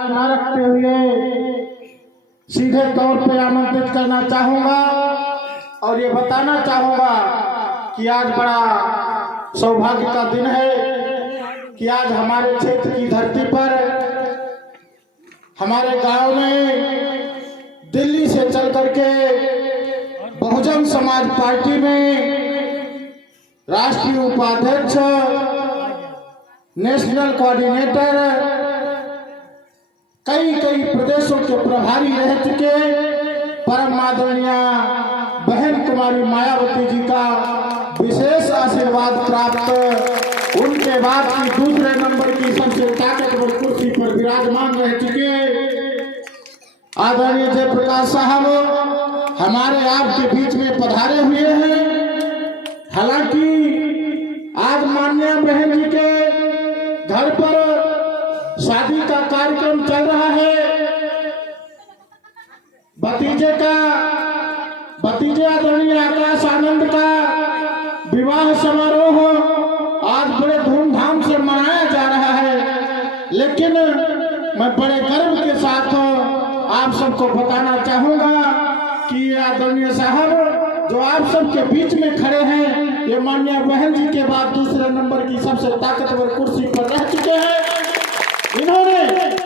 न रखते हुए सीधे तौर पे आमंत्रित करना चाहूंगा और ये बताना चाहूंगा कि आज बड़ा सौभाग्य का दिन है कि आज हमारे क्षेत्र की धरती पर हमारे गांव में दिल्ली से चल करके बहुजन समाज पार्टी में राष्ट्रीय उपाध्यक्ष, नेशनल कोऑर्डिनेटर, कई प्रदेशों के प्रभारी रह चुके परम आदरणीय बहन कुमारी मायावती जी का विशेष आशीर्वाद प्राप्त उनके बाद की दूसरे नंबर की सबसे ताकतवर कुर्सी पर विराजमान रह चुके आदरणीय जयप्रकाश साहब हमारे आपके बीच में पधारे हुए हैं। हालांकि आज माननीय बहन जी के घर पर शादी का कार्यक्रम चल रहा है। भतीजे आदरणीय आकाश आनंद का विवाह समारोह आज बड़े धूमधाम से मनाया जा रहा है, लेकिन मैं बड़े गर्व के साथ आप सबको बताना चाहूंगा कि आदरणीय साहब जो आप सबके बीच में खड़े हैं, ये माननीय बहन जी के बाद दूसरे नंबर की सबसे ताकतवर कुर्सी पर रह चुके हैं। इन्होंने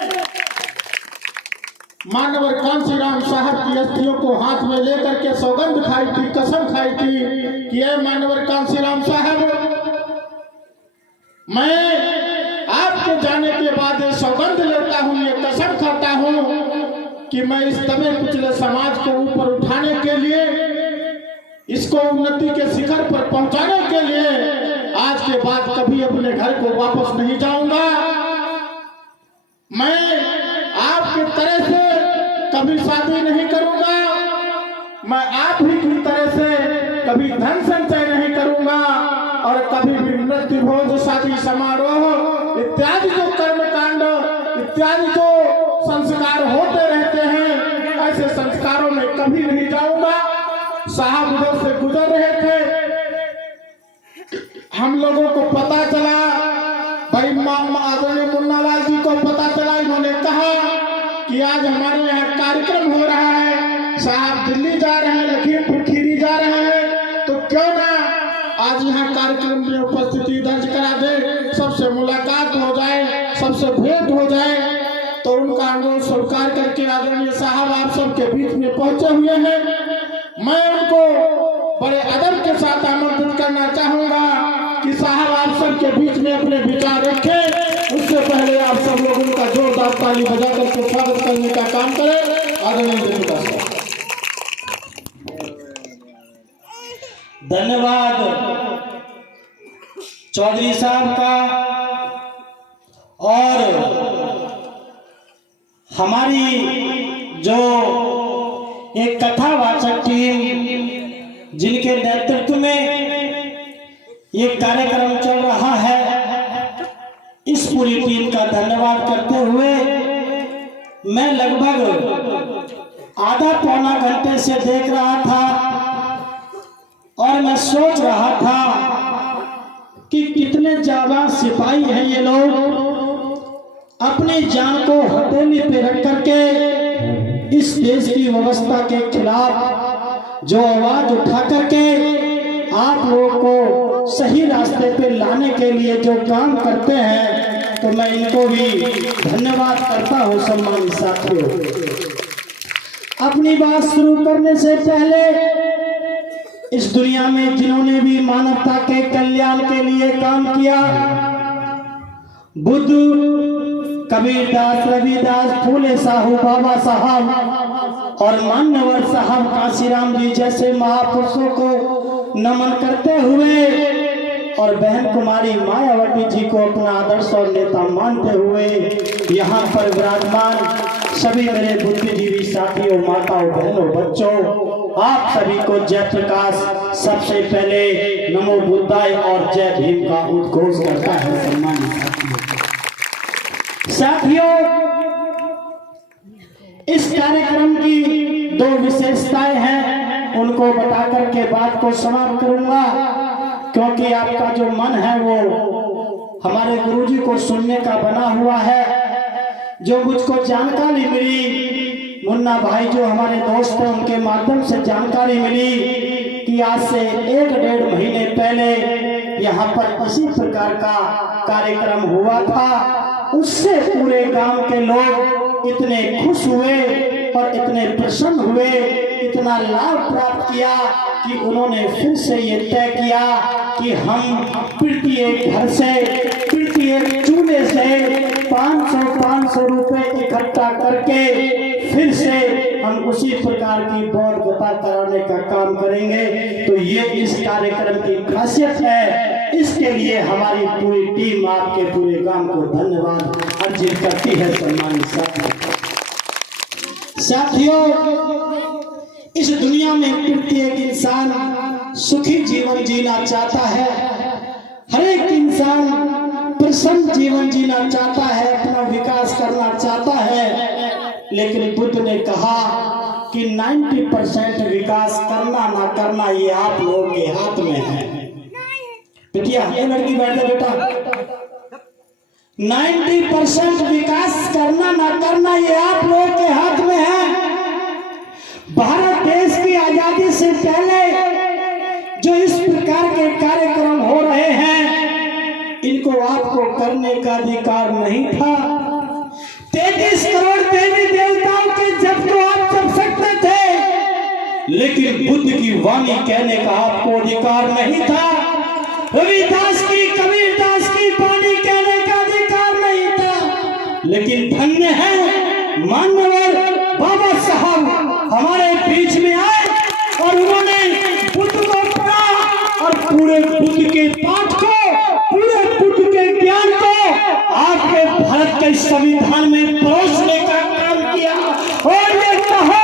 मानवर कांसीराम साहब की अस्थियों को हाथ में लेकर के सौगंध खाई थी, कसम खाई थी कि ये मानवर कांसीराम साहब, मैं आपके जाने के बाद ये सौगंध लेता हूँ, ये कसम खाता हूँ कि मैं इस दबे कुचले समाज को ऊपर उठाने के लिए, इसको उन्नति के शिखर पर पहुंचाने के लिए आज के बाद कभी अपने घर को वापस नहीं जाऊंगा। मैं आपकी तरह से कभी शादी नहीं करूंगा, मैं आप ही की तरह से कभी धन संचय नहीं करूंगा और कभी भी मृत्यु भोज, शादी समारोह इत्यादि जो कर्मकांड इत्यादि जो संस्कार होते रहते हैं, ऐसे संस्कारों में कभी नहीं जाऊंगा। साहब उधर से गुजर रहे थे, हम लोगों को पता चला, भाई आदरणीय मुन्नालाल जी को पता चला, इन्होंने कहा कि आज हमारे यहाँ कार्यक्रम हो रहा है, साहब दिल्ली जा रहे हैं, लखीमपुर खीरी जा रहे हैं, तो क्यों ना आज यहाँ कार्यक्रम में उपस्थिति दर्ज करा दे, सबसे मुलाकात हो जाए, सबसे भेंट हो जाए। तो उनका अनुरोध स्वीकार करके आदरणीय साहब आप सबके बीच में पहुंचे हुए हैं। मैं उनको बड़े अदब के साथ आमंत्रित करना चाहूंगा कि साहब आप सबके बीच में अपने विचार रखें। उससे पहले आप सब लोग उनका जोरदार ताली बजा करके स्वागत करने का काम करें। आदरणीय धन्यवाद चौधरी साहब का। और हमारी जो एक कथावाचक टीम जिनके नेतृत्व में ये कार्यक्रम चल रहा है, इस पूरी टीम का धन्यवाद करते हुए मैं लगभग आधा पौना घंटे से देख रहा था और मैं सोच रहा था कि कितने ज्यादा सिपाही हैं ये लोग, अपनी जान को हथेली पे रख करके इस देश की व्यवस्था के खिलाफ जो आवाज उठा करके आप लोगों को सही रास्ते पे लाने के लिए जो काम करते हैं, तो मैं इनको भी धन्यवाद करता हूं। सम्मानित साथियों, अपनी बात शुरू करने से पहले इस दुनिया में जिन्होंने भी मानवता के कल्याण के लिए काम किया, बुद्ध, कबीरदास, रविदास, फूले साहू, बाबा साहब और मान्यवर साहब कांसीराम जी जैसे महापुरुषों को नमन करते हुए और बहन कुमारी मायावती जी को अपना आदर्श और नेता मानते हुए यहाँ पर विराजमान सभी मेरे बुद्धिजीवी साथियों, माताओं, बहनों, बच्चों, आप सभी को जयप्रकाश सबसे पहले नमो बुद्धाय और जय भीम का उद्घोष करता है। सम्मानित साथियों, इस कार्यक्रम की दो विशेषताएं हैं, उनको बताकर के बात को समाप्त करूंगा, क्योंकि आपका जो मन है वो हमारे गुरुजी को सुनने का बना हुआ है। जो मुझको जानकारी मिली, मुन्ना भाई जो हमारे दोस्त हैं उनके माध्यम से जानकारी मिली कि आज से 1-1.5 महीने पहले यहाँ पर इसी प्रकार का कार्यक्रम हुआ था। उससे पूरे गांव के लोग इतने खुश हुए और इतने प्रसन्न हुए, इतना लाभ प्राप्त किया कि उन्होंने फिर से ये तय किया कि हम प्रत्येक घर से, प्रत्येक चूल्हे से 500 रुपए इकट्ठा करके फिर से हम उसी प्रकार की बोध कथा कराने का काम करेंगे। तो ये इस कार्यक्रम की खासियत है। इसके लिए हमारी पूरी टीम आपके पूरे गांव को धन्यवाद अर्जित करती है। सम्मानित साथियों, इस दुनिया में प्रत्येक इंसान सुखी जीवन जीना चाहता है। हर एक इंसान प्रसन्न जीवन जीना चाहता है, अपना विकास करना चाहता है। लेकिन बुद्ध ने कहा कि 90% विकास करना ना करना ये आप लोगों के हाथ में है। बिटिया, ये लड़की बैठ जा बेटा। 90% विकास करना ना करना ये आप लोगों के हाथ में है। भारत देश की आजादी से पहले जो इस प्रकार के कार्यक्रम हो रहे हैं, इनको आपको करने का अधिकार नहीं था। 33 करोड़ देवी देवताओं के जब तो आप जप सकते थे, लेकिन बुद्ध की वाणी कहने का आपको अधिकार नहीं था। रविदास की, कबीरदास की वाणी कहने का अधिकार नहीं था। लेकिन धन्य है मान्यवर बाबा साहब हमारे बीच में आए और उन्होंने बुद्ध को पढ़ा और पूरे बुद्ध के पाठ को, पूरे बुद्ध के ज्ञान को आपके भारत के संविधान में परोसने का काम किया और ये कहा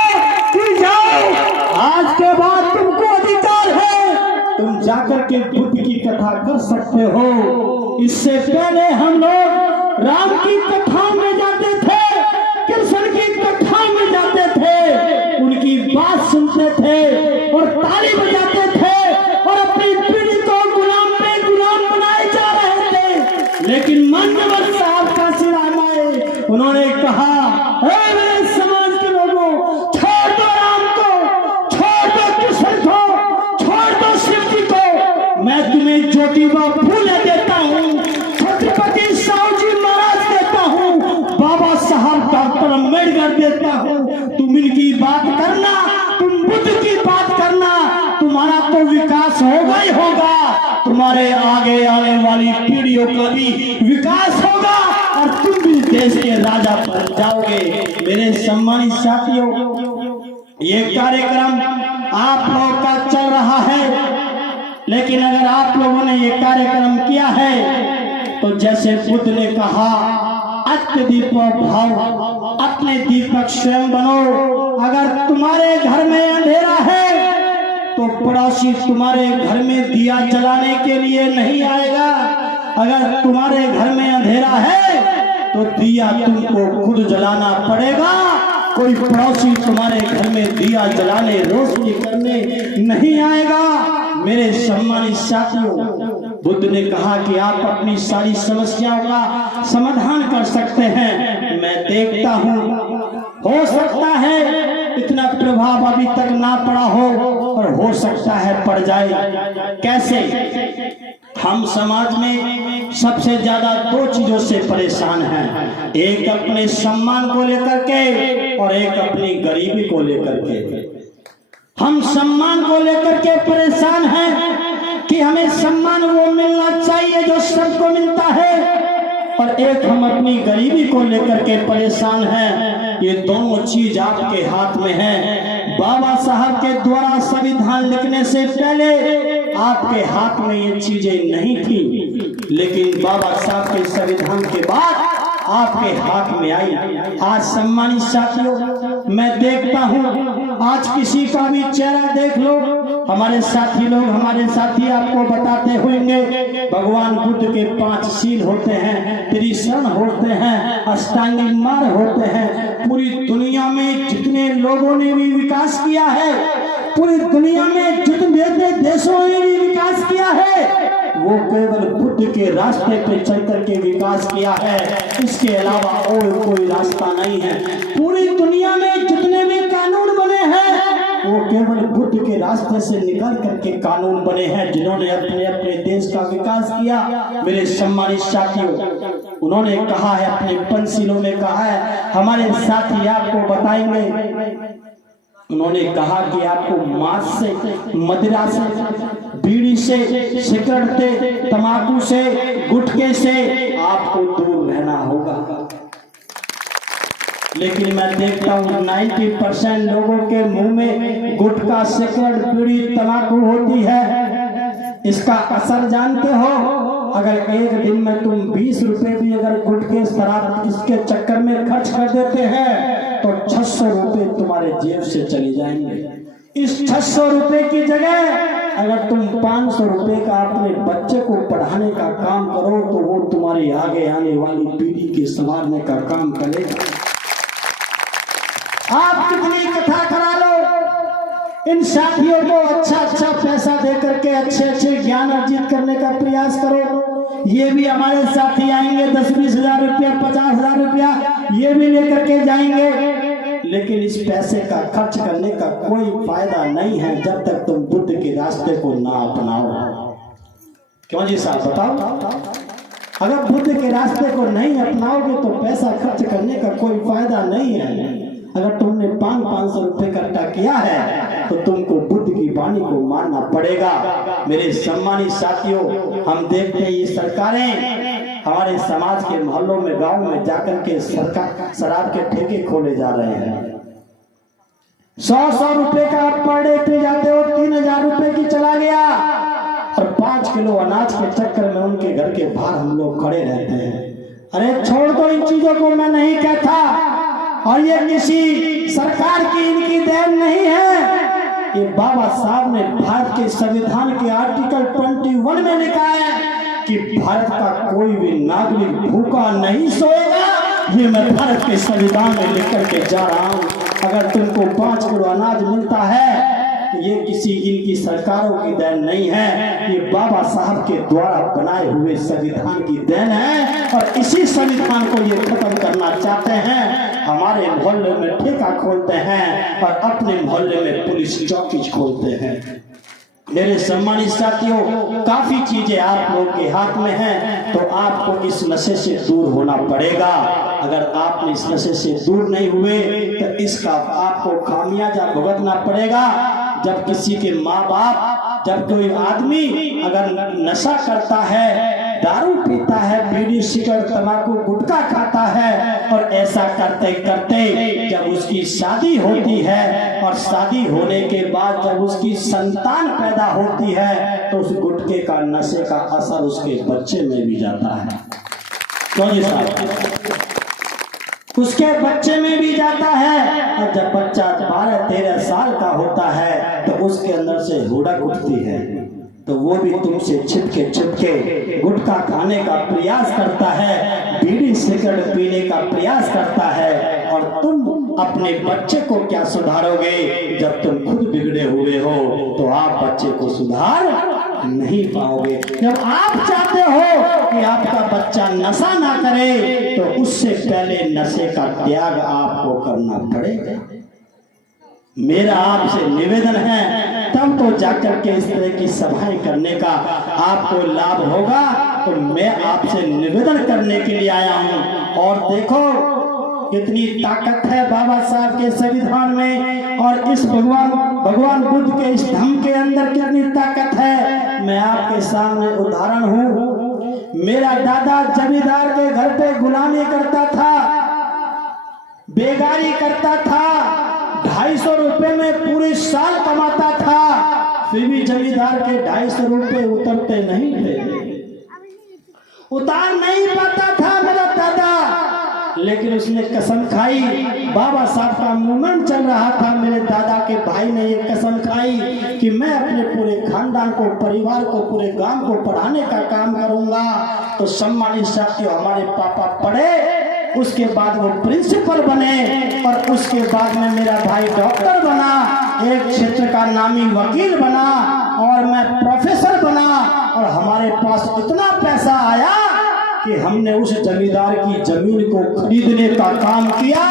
कि जाओ, आज के बाद तुमको अधिकार है, तुम जाकर के बुद्ध की कथा कर सकते हो। इससे पहले हम लोग राम की कथा में जाते थे, कृष्ण की कथा में जाते थे, उनकी बात सुनते थे और ताली बजाते थे और अपनी पीढ़ी को गुलाम पे गुलाम बनाए जा रहे थे। लेकिन मान्यवर साहब का सिराना है, उन्होंने कहा, मेरे समाज के लोगों, छोड़ दो राम को, छोड़ दो कृष्ण को, छोड़ दो शिव जी को, मैं तुम्हें ज्योतिबा फूले देता हूँ, छत्रपति साहू जी महाराज देता हूँ, बाबा साहब डॉक्टर अम्बेडकर देता हूँ। तुम इनकी बात करना, तुम बुद्ध की बात करना, तुम्हारा तो विकास होगा ही होगा, तुम्हारे आगे आने वाली पीढ़ियों का भी विकास होगा और तुम भी देश के राजा बन जाओगे। मेरे सम्मानित साथियों, ये कार्यक्रम आप लोगों का चल रहा है, लेकिन अगर आप लोगों ने ये कार्यक्रम किया है तो जैसे बुद्ध ने कहा, अत्य दीपो भाव, अपने दीपक स्वयं बनो। अगर तुम्हारे घर में अंधेरा है तो पड़ोसी तुम्हारे घर में दिया जलाने के लिए नहीं आएगा। अगर तुम्हारे घर में अंधेरा है तो दिया तुमको खुद जलाना पड़ेगा। कोई पड़ोसी तुम्हारे घर में दिया जलाने, रोशनी करने नहीं आएगा। मेरे सम्मानित साथियों, बुद्ध ने कहा कि आप अपनी सारी समस्याओं का समाधान कर सकते हैं। मैं देखता हूँ, हो सकता है इतना प्रभाव अभी तक ना पड़ा हो और हो सकता है पड़ जाए। कैसे? हम समाज में सबसे ज्यादा 2 चीजों से परेशान हैं, एक अपने सम्मान को लेकर के और एक अपनी गरीबी को लेकर के। हम सम्मान को लेकर के परेशान हैं कि हमें सम्मान वो मिलना चाहिए जो सबको मिलता है, और एक हम अपनी गरीबी को लेकर के परेशान हैं। ये दोनों चीज आपके हाथ में है। बाबा साहब के द्वारा संविधान लिखने से पहले आपके हाथ में ये चीजें नहीं थी, लेकिन बाबा साहब के संविधान के बाद आपके हाथ में आई। आज सम्मानित साथियों, मैं देखता हूँ आज किसी का भी चेहरा देख लो, हमारे साथी लोग, हमारे साथी आपको बताते होंगे भगवान बुद्ध के 5 शील होते हैं, त्रिशरण होते हैं, अष्टांगिक मार्ग होते हैं। पूरी दुनिया में जितने लोगों ने भी विकास किया है, पूरी दुनिया में जितने देशों ने भी विकास किया है, वो केवल बुद्ध के रास्ते पे चल करके विकास किया है, इसके अलावा और कोई रास्ता नहीं है। पूरी दुनिया में जितने भी कानून बने हैं वो केवल बुद्ध के रास्ते से निकल करके कानून बने हैं, जिन्होंने अपने अपने देश का विकास किया। मेरे सम्मानित साथियों, उन्होंने कहा है, अपने पंचशीलों में कहा है, हमारे साथी आपको बताएंगे। उन्होंने कहा कि आपको मांस से, मदिरा से, बीड़ी से, सिगरेट से, तंबाकू से, गुटखे से आपको दूर रहना होगा। लेकिन मैं देखता हूँ 90% लोगों के मुंह में गुटखा, सिगरेट, बीड़ी, तंबाकू होती है। इसका असर जानते हो? अगर एक दिन में तुम 20 रुपए भी अगर गुटखे, शराब इसके चक्कर में खर्च कर देते हैं तो 600 रुपए तुम्हारे जेब से चले जाएंगे। इस 600 रुपए की जगह अगर तुम 500 रुपए का अपने बच्चे को पढ़ाने का काम करो तो वो तुम्हारी आगे आने वाली पीढ़ी के संवारने का काम करेगा। आप कितनी कथा करा लो, इन साथियों को अच्छा पैसा दे करके अच्छे ज्ञान अर्जित करने का प्रयास करो। ये भी हमारे साथी आएंगे, 10-20 हजार रुपया, 50 हजार रुपया ये भी लेकर के जाएंगे, लेकिन इस पैसे का खर्च करने का कोई फायदा नहीं है जब तक तुम बुद्ध के रास्ते को ना अपनाओ। क्यों जी साहब, बताओ। अगर बुद्ध के रास्ते को नहीं अपनाओगे तो पैसा खर्च करने का कोई फायदा नहीं है। अगर तुमने 500 रुपए इकट्ठा किया है तो तुमको बुद्ध की वाणी को मानना पड़ेगा। मेरे सम्मानित साथियों, हम देखते हैं ये सरकारें हमारे समाज के मोहल्लों में, गांव में जाकर के सरकार शराब के ठेके खोले जा रहे हैं। 100 रुपए का आप पर डे पे जाते हो, 3000 रुपए की चला गया, और 5 किलो अनाज के चक्कर में उनके घर के बाहर हम लोग खड़े रहते हैं। अरे छोड़ दो इन चीजों को, मैं नहीं कहता, और ये किसी सरकार की इनकी देन नहीं है। ये बाबा साहब ने भारत के संविधान के आर्टिकल 21 में लिखा है कि भारत का कोई भी नागरिक भूखा नहीं सोएगा। ये मैं भारत के संविधान में लिख करके जा रहा हूँ। अगर तुमको 5 किलो अनाज मिलता है तो ये किसी इनकी सरकारों की देन नहीं है, ये बाबा साहब के द्वारा बनाए हुए संविधान की देन है। और इसी संविधान को ये खत्म करना चाहते हैं। हमारे मोहल्ले में ठेका खोलते हैं और अपने मोहल्ले में पुलिस चौकी खोलते हैं। मेरे सम्मानित साथियों, काफी चीजें आप लोग के हाथ में हैं, तो आपको इस नशे से दूर होना पड़ेगा। अगर आप इस नशे से दूर नहीं हुए तो इसका आपको खामियाजा भुगतना पड़ेगा। जब किसी के माँ बाप, जब कोई आदमी अगर नशा करता है, दारू पीता है, बीड़ी, सिगरेट, तंबाकू, गुटखा खाता है, और ऐसा करते करते जब उसकी शादी होती है और शादी होने के बाद जब उसकी संतान पैदा होती है तो उस गुटखे का, नशे का असर उसके बच्चे में भी जाता है। क्यों जी साहब? उसके बच्चे में भी जाता है, और जब बच्चा 12-13 साल का होता है तो उसके अंदर से हुड़क उठती है, तो वो भी तुमसे छिपके गुटखा खाने का प्रयास करता है, बीड़ी सिगरेट पीने का प्रयास करता है। और तुम अपने बच्चे को क्या सुधारोगे जब तुम खुद बिगड़े हुए हो? तो आप बच्चे को सुधार नहीं पाओगे। जब आप चाहते हो कि आपका बच्चा नशा ना करे तो उससे पहले नशे का त्याग आपको करना पड़ेगा। मेरा आपसे निवेदन है, तब तो जाकर के इस तरह की सभाएं करने का आपको लाभ होगा। तो मैं आपसे निवेदन करने के लिए आया हूं। और देखो कितनी ताकत है बाबा साहब के संविधान में, और इस भगवान बुद्ध के इस धम्म के अंदर कितनी ताकत है। मैं आपके सामने उदाहरण हूँ। मेरा दादा जमींदार के घर पे गुलामी करता था, बेगारी करता था, 250 रुपए में पूरे साल कमाता था, फिर भी जमींदार के 250 रुपए उतरते नहीं थे, उतार नहीं पाता था मेरा दादा। लेकिन उसने कसम खाई, बाबा साहब का मूवमेंट चल रहा था, मेरे दादा के भाई ने ये कसम खाई कि मैं अपने पूरे खानदान को, परिवार को, पूरे गांव को पढ़ाने का काम करूंगा। तो सम्मानित साथियों, हमारे पापा पढ़े, उसके बाद वो प्रिंसिपल बने, और उसके बाद में मेरा भाई डॉक्टर बना, एक क्षेत्र का नामी वकील बना, और मैं प्रोफेसर बना, और हमारे पास इतना पैसा आया कि हमने उस जमींदार की जमीन को खरीदने का काम किया।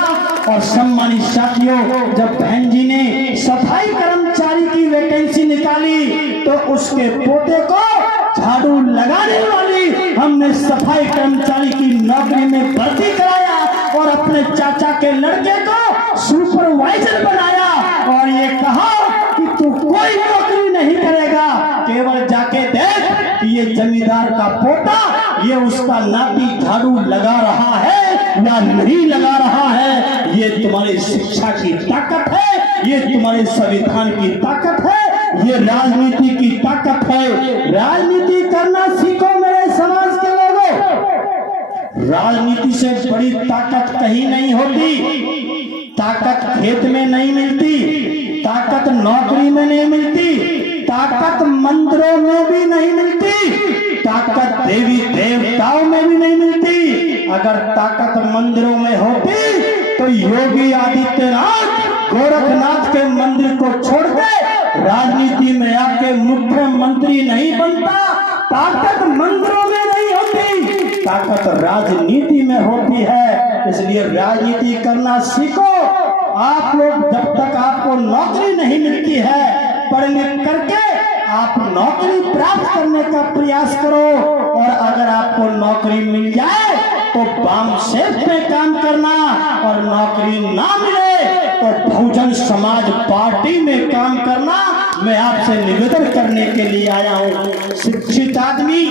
और सम्मानित साथियों, जब बहन जी ने सफाई कर्मचारी की वैकेंसी निकाली तो उसके पोते को झाड़ू लगाने वाली हमने सफाई कर्मचारी की नौकरी में भर्ती कराया और अपने चाचा के लड़के को सुपरवाइजर बनाया और ये कहा कि तू कोई नौकरी नहीं करेगा, केवल जाके देख कि ये जमींदार का पोता, ये उसका नाती झाड़ू लगा रहा है या नहीं लगा रहा है। ये तुम्हारी शिक्षा की ताकत है, ये तुम्हारे संविधान की ताकत है, ये राजनीति की ताकत है। राजनीति करना सीखो मेरे समाज के लोगों। राजनीति से बड़ी ताकत कहीं नहीं होती। ताकत खेत में नहीं मिलती, ताकत नौकरी में नहीं मिलती, ताकत मंदिरों में भी नहीं मिलती, ताकत देवी देवताओं में भी नहीं मिलती। अगर ताकत मंदिरों में होती तो योगी आदित्यनाथ गोरखनाथ के मंदिर को छोड़ के राजनीति में आके मुख्यमंत्री नहीं बनता। ताकत मंदिरों में नहीं होती, ताकत राजनीति में होती है। इसलिए राजनीति करना सीखो। आप लोग जब तक आपको नौकरी नहीं मिलती है, पढ़ लिख करके आप नौकरी प्राप्त करने का प्रयास करो। और अगर आपको नौकरी मिल जाए तो बाम सेफ में काम करना, और नौकरी ना मिले तो बहुजन समाज पार्टी में काम करना। मैं आपसे निवेदन करने के लिए आया हूँ। शिक्षित आदमी,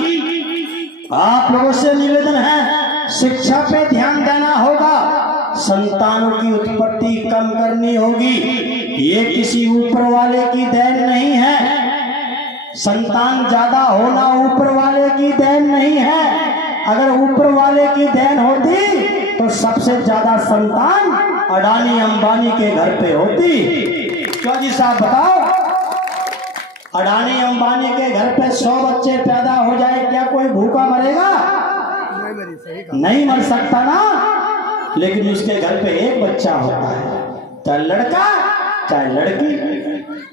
आप लोगों से निवेदन है, शिक्षा पे ध्यान देना होगा। संतानों की उत्पत्ति कम करनी होगी। ये किसी ऊपर वाले की देन नहीं है। संतान ज्यादा होना ऊपर वाले की देन नहीं है। अगर ऊपर वाले की देन होती तो सबसे ज्यादा संतान अडानी अंबानी के घर पे होती। क्यों जी साहब बताओ, अडानी अंबानी के घर पे 100 बच्चे पैदा हो जाए, क्या कोई भूखा मरेगा? नहीं मर सकता ना। लेकिन उसके घर पे एक बच्चा होता है, चाहे लड़का चाहे लड़की।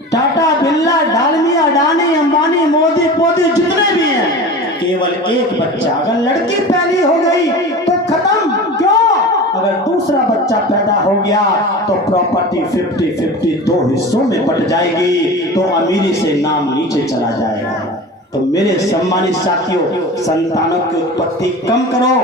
टाटा बिरला डालमिया अडानी अंबानी मोदी पोदी जितने भी हैं, केवल एक बच्चा। अगर लड़की पहली हो गई तो खत्म। क्यों? अगर दूसरा बच्चा पैदा हो गया तो प्रॉपर्टी 50-50 दो हिस्सों में बट जाएगी, तो अमीरी से नाम नीचे चला जाएगा। तो मेरे सम्मानित साथियों, संतानों की उत्पत्ति कम करो,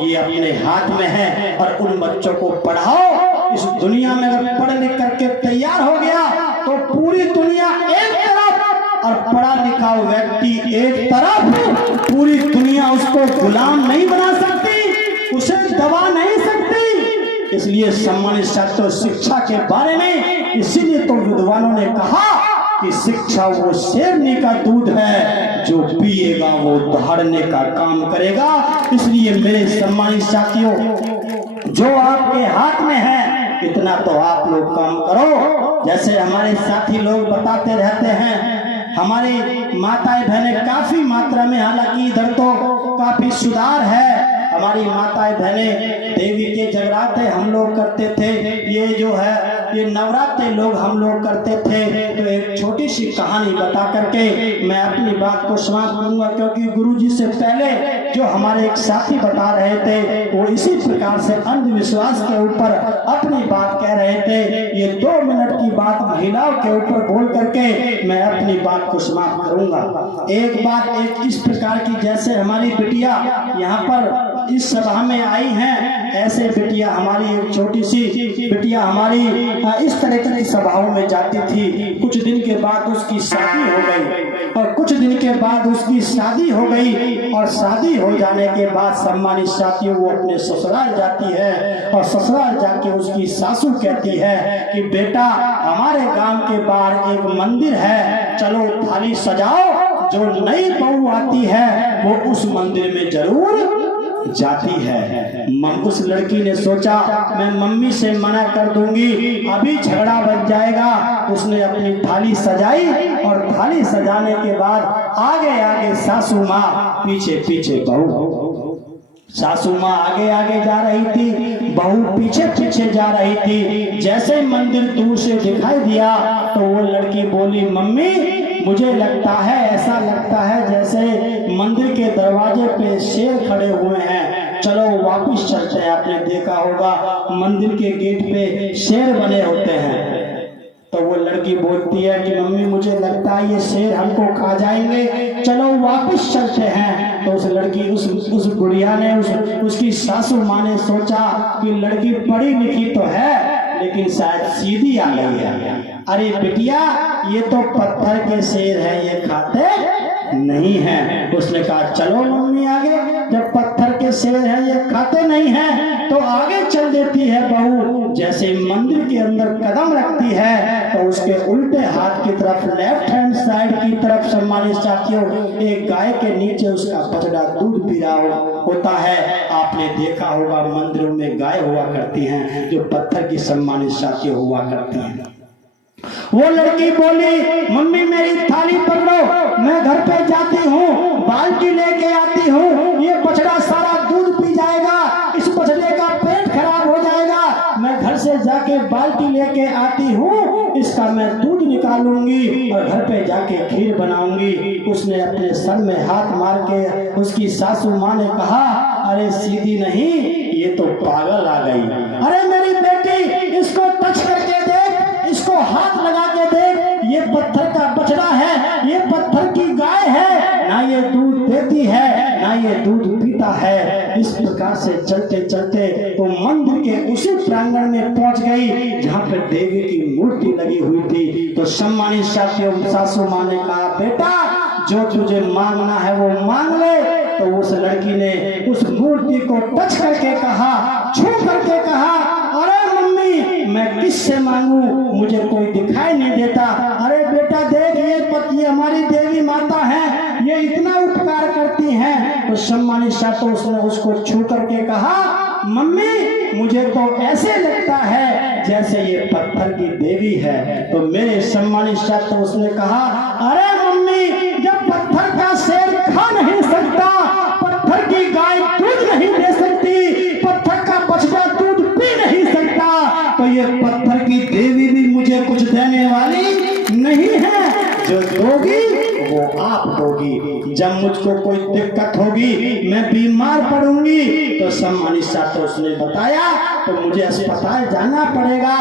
ये अपने हाथ में है। और उन बच्चों को पढ़ाओ। इस दुनिया में अगर पढ़ लिख करके तैयार हो गया तो पूरी दुनिया एक तरफ और पढ़ा लिखा व्यक्ति एक तरफ, पूरी दुनिया उसको गुलाम नहीं बना सकती, उसे दबा नहीं सकती। इसलिए सम्मानित साथियों, शिक्षा के बारे में इसीलिए तो विद्वानों ने कहा कि शिक्षा वो शेरनी का दूध है, जो पिएगा वो दहाड़ने का काम करेगा। इसलिए मेरे सम्मानित साथियों, जो आपके हाथ में है इतना तो आप लोग काम करो। जैसे हमारे साथी लोग बताते रहते हैं, हमारी माताएं बहनें काफी मात्रा में, हालांकि इधर तो काफी सुधार है, हमारी माताएं बहनें देवी के जगराते हम लोग करते थे। ये जो है ये नवरात्रे लोग हम लोग करते थे। तो एक छोटी सी कहानी बता करके मैं अपनी बात को समाप्त करूंगा, क्योंकि गुरुजी से पहले जो हमारे एक साथी बता रहे थे वो इसी प्रकार से अंधविश्वास के ऊपर अपनी बात कह रहे थे। ये 2 मिनट की बात महिलाओं के ऊपर बोल करके मैं अपनी बात को समाप्त करूंगा। एक बात एक इस प्रकार की, जैसे हमारी बिटिया यहाँ पर इस सभा में आई हैं, ऐसे बिटिया हमारी एक छोटी सी बिटिया हमारी इस तरह की सभाओं में जाती थी। कुछ दिन के बाद उसकी शादी हो गई, और कुछ दिन के बाद उसकी शादी हो गई, और शादी हो जाने के बाद सम्मानित साथियों वो अपने ससुराल जाती है, और ससुराल जाके उसकी सासू कहती है कि बेटा हमारे गांव के बाहर एक मंदिर है, चलो थाली सजाओ, जो नई बहू आती है वो उस मंदिर में जरूर जाती है। उस लड़की ने सोचा मैं मम्मी से मना कर दूंगी, अभी झगड़ा बच जाएगा। उसने अपनी थाली सजाई, और थाली सजाने के बाद आगे आगे सासू माँ, पीछे पीछे बहू। सासू माँ आगे आगे जा रही थी, बहू पीछे पीछे जा रही थी। जैसे मंदिर दूर से दिखाई दिया तो वो लड़की बोली, मम्मी मुझे लगता है, ऐसा लगता है जैसे मंदिर के दरवाजे पे शेर खड़े हुए हैं, चलो वापस चलते हैं। आपने देखा होगा मंदिर के गेट पे शेर बने होते हैं। तो वो लड़की बोलती है कि मम्मी मुझे लगता है ये शेर हमको खा जाएंगे, चलो वापस चलते हैं। तो उस लड़की उस बुढ़िया ने उसकी सासू माँ ने सोचा कि लड़की पढ़ी लिखी तो है लेकिन शायद सीधी आ गई है। अरे बिटिया ये तो पत्थर के शेर है, ये खाते नहीं है। उसने कहा चलो मम्मी आगे, जब पत्थर के शेर है ये खाते नहीं है तो आगे चल देती है बहू। जैसे मंदिर के अंदर कदम रखती है तो उसके उल्टे हाथ की तरफ, लेफ्ट हैंड साइड की तरफ सम्मानित साथियों, एक गाय के नीचे उसका बछड़ा दूध पी रहा होता है। आपने देखा होगा मंदिरों में गाय हुआ करती हैं जो पत्थर की सम्मानित साथियों हुआ करती हैं। वो लड़की बोली मम्मी मेरी थाली पकड़ो, मैं घर पे जाती हूँ, बाल्टी लेके आती हूँ, ये बछड़ा सारा दूध पी जाएगा, इस बछड़े का पेट खराब हो जाएगा। मैं घर से जाके बाल्टी लेके आती हूँ, इसका मैं दूध निकालूंगी और घर पे जाके खीर बनाऊंगी। उसने अपने सर में हाथ मार के उसकी सासू माँ ने कहा अरे सीधी नहीं, ये तो पागल आ गई। अरे मेरी बेटी इसको टच करके देख, इसको हाथ लगा के देख, ये पत्थर का बछड़ा है, ये पत्थर की गाय है, ना ये दूध देती है ना ये दूध पीता है। इस प्रकार से चलते चलते वो मंदिर के उसी प्रांगण में पहुंच गई जहाँ पे देवी की मूर्ति लगी हुई थी। तो सम्मानित साथियों सासू माँ ने कहा बेटा जो तुझे मांगना है वो मांग ले। तो उस लड़की ने उस मूर्ति को टच करके कहा, छू करके कहा अरे मम्मी मैं किससे मांगू, मुझे कोई दिखाई नहीं देता। अरे बेटा देख ये हमारी देवी माता है, ये इतना उपकार करती हैं। तो सम्मानित साथियों उसने उसको छू करके कहा मम्मी मुझे तो ऐसे लगता है जैसे ये पत्थर की देवी है। तो मेरे सम्मानित साथियों उसने कहा अरे मम्मी जब पत्थर का शेर खा नहीं सकता, पत्थर की गाय दूध नहीं दे सकती, पत्थर का बछड़ा दूध पी नहीं सकता, तो ये पत्थर की देवी भी मुझे कुछ देने वाली नहीं है। जो दोगी वो आप दोगी। जब मुझको कोई दिक्कत होगी, मैं बीमार पड़ूंगी, तो सम्मानित साथियों उसने बताया तो मुझे अस्पताल जाना पड़ेगा।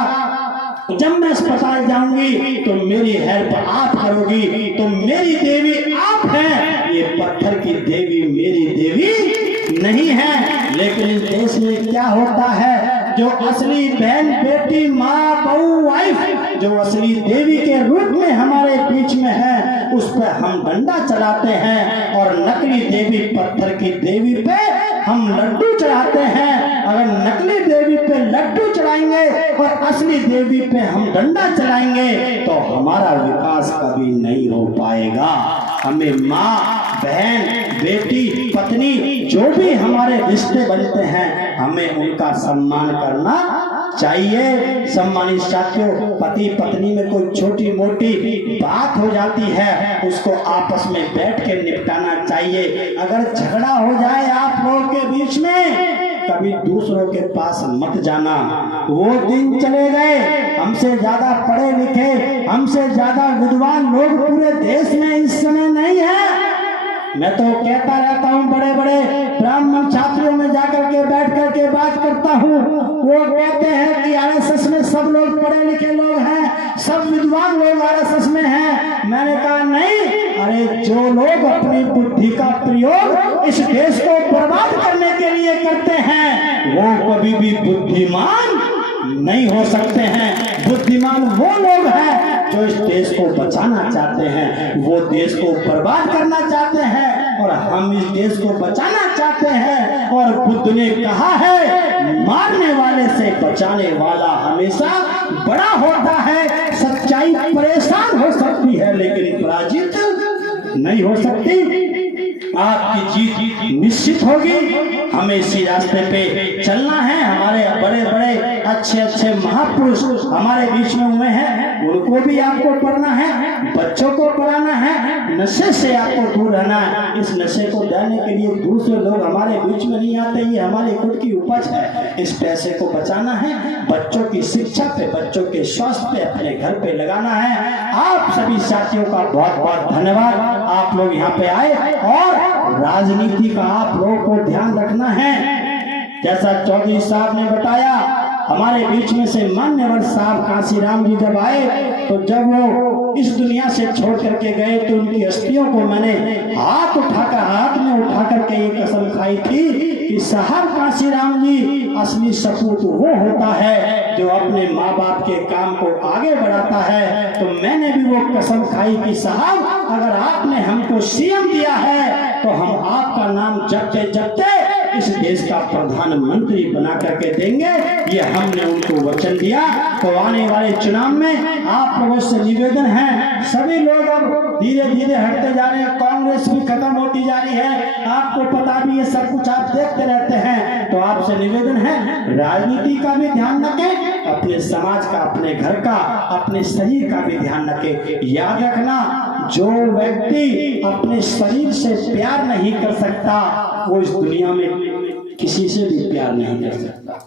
जब मैं अस्पताल जाऊंगी तो मेरी हेल्प आप करोगी, तो मेरी देवी आप हैं, ये पत्थर की देवी मेरी देवी नहीं है। लेकिन इस देश में क्या होता है, जो असली बहन बेटी माँ बहू वाइफ जो असली देवी के रूप में हमारे बीच में है, उस पर हम डंडा चलाते हैं और नकली देवी पत्थर की देवी पे हम लड्डू चढ़ाते हैं। अगर नकली देवी पे लड्डू चढ़ाएंगे और असली देवी पे हम डंडा चलाएंगे तो हमारा विकास कभी नहीं हो पाएगा। हमें माँ बहन बेटी पत्नी जो भी हमारे रिश्ते बनते हैं, हमें उनका सम्मान करना चाहिए। सम्मानित साथियों पति पत्नी में कोई छोटी मोटी बात हो जाती है, उसको आपस में बैठ के निपटाना चाहिए। अगर झगड़ा हो जाए आप लोगों के बीच में, कभी दूसरों के पास मत जाना। वो दिन चले गए, हमसे ज्यादा पढ़े लिखे, हमसे ज्यादा विद्वान लोग पूरे देश में इस समय नहीं है। मैं तो कहता रहता हूँ, बड़े बड़े ब्राह्मण छात्रों में जाकर के बैठ करके बात करता हूँ, वो कहते हैं कि आरएसएस में सब लोग पढ़े लिखे लोग हैं, सब विद्वान लोग आरएसएस में हैं। मैंने कहा नहीं, अरे जो लोग अपनी बुद्धि का प्रयोग इस देश को बर्बाद करने के लिए करते हैं, वो कभी भी बुद्धिमान नहीं हो सकते हैं। बुद्धिमान वो लोग हैं जो इस देश को बचाना चाहते हैं, वो देश को बर्बाद करना चाहते हैं और हम इस देश को बचाना चाहते हैं। और बुद्ध ने कहा है, मारने वाले से बचाने वाला हमेशा बड़ा होता है। सच्चाई परेशान हो सकती है लेकिन पराजित नहीं हो सकती। आपकी जीत निश्चित होगी। हमें इसी रास्ते पे चलना है। हमारे बड़े बड़े अच्छे अच्छे महापुरुष हमारे बीच में हुए हैं, उनको भी आपको पढ़ना है, बच्चों को पढ़ाना है, नशे से आपको दूर रहना है। इस नशे को डालने के लिए दूसरे लोग हमारे बीच में नहीं आते, ये हमारी खुद की उपज है। इस पैसे को बचाना है, बच्चों की शिक्षा पे, बच्चों के स्वास्थ्य पे, अपने घर पे लगाना है। आप सभी साथियों का बहुत बहुत धन्यवाद, आप लोग यहाँ पे आए और राजनीति का आप लोगों को ध्यान रखना है। जैसा चौधरी साहब ने बताया, हमारे बीच में से मान्यवर साहब कांशीराम जी जब आए तो जब वो इस दुनिया से छोड़ करके गए तो उनकी अस्थियों को मैंने हाथ में उठा करके ये कसम खाई थी कि साहब कांशीराम जी असली सपूत वो होता है जो अपने माँ बाप के काम को आगे बढ़ाता है। तो मैंने भी वो कसम खाई कि साहब अगर आपने हमको सीएम दिया है तो हम आपका नाम जपते जपते इस देश का प्रधानमंत्री बना करके देंगे, ये हमने उनको वचन दिया। तो आने वाले चुनाव में आप लोगों से निवेदन है, सभी लोग अब धीरे धीरे हटते जा रहे हैं, कांग्रेस भी खत्म होती जा रही है, आपको पता भी है, सब कुछ आप देखते रहते हैं। तो आपसे निवेदन है राजनीति का भी ध्यान रखें, अपने समाज का, अपने घर का, अपने शरीर का भी ध्यान रखें। याद रखना, जो व्यक्ति अपने शरीर से प्यार नहीं कर सकता वो इस दुनिया में किसी से भी प्यार नहीं कर सकता।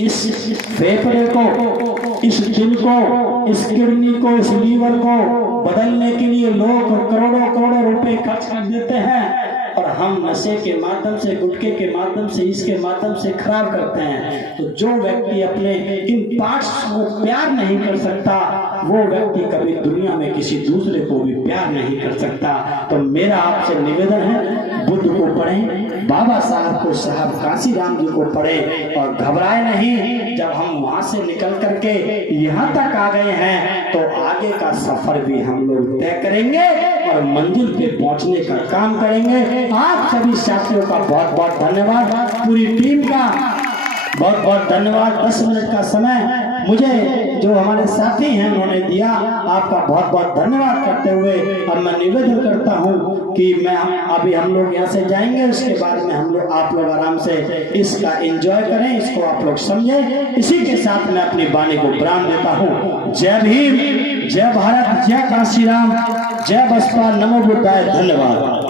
इस फेफड़े को, इस दिल को, इस किडनी को, इस लीवर को बदलने के लिए लोग करोड़ों करोड़ों रुपए खर्च कर देते हैं और हम नशे के माध्यम से, गुटखे के माध्यम से, इसके माध्यम से खराब करते हैं। तो जो व्यक्ति अपने इन पार्ट्स को प्यार नहीं कर सकता वो व्यक्ति कभी दुनिया में किसी दूसरे को भी प्यार नहीं कर सकता। तो मेरा आपसे निवेदन है, बुद्ध को पढ़ें, बाबा साहब को, साहब कांशीराम जी को पढ़ें और घबराए नहीं। जब हम वहां से निकल करके यहाँ तक आ गए हैं तो आगे का सफर भी हम लोग तय करेंगे और मंजिल पे पहुंचने का काम करेंगे। आप सभी साथियों का बहुत बहुत धन्यवाद, पूरी टीम का बहुत बहुत धन्यवाद। 10 मिनट का समय मुझे जो हमारे साथी हैं उन्होंने दिया, आपका बहुत बहुत धन्यवाद करते हुए अब मैं निवेदन करता हूं कि मैं अभी हम लोग यहाँ से जाएंगे, उसके बाद में हम लोग, आप लोग आराम से इसका एंजॉय करें, इसको आप लोग समझें। इसी के साथ मैं अपनी वाणी को विराम देता हूँ। जय भीम, जय भारत, जय कांशीराम, जय बसपा, नमो बुद्धाय, धन्यवाद।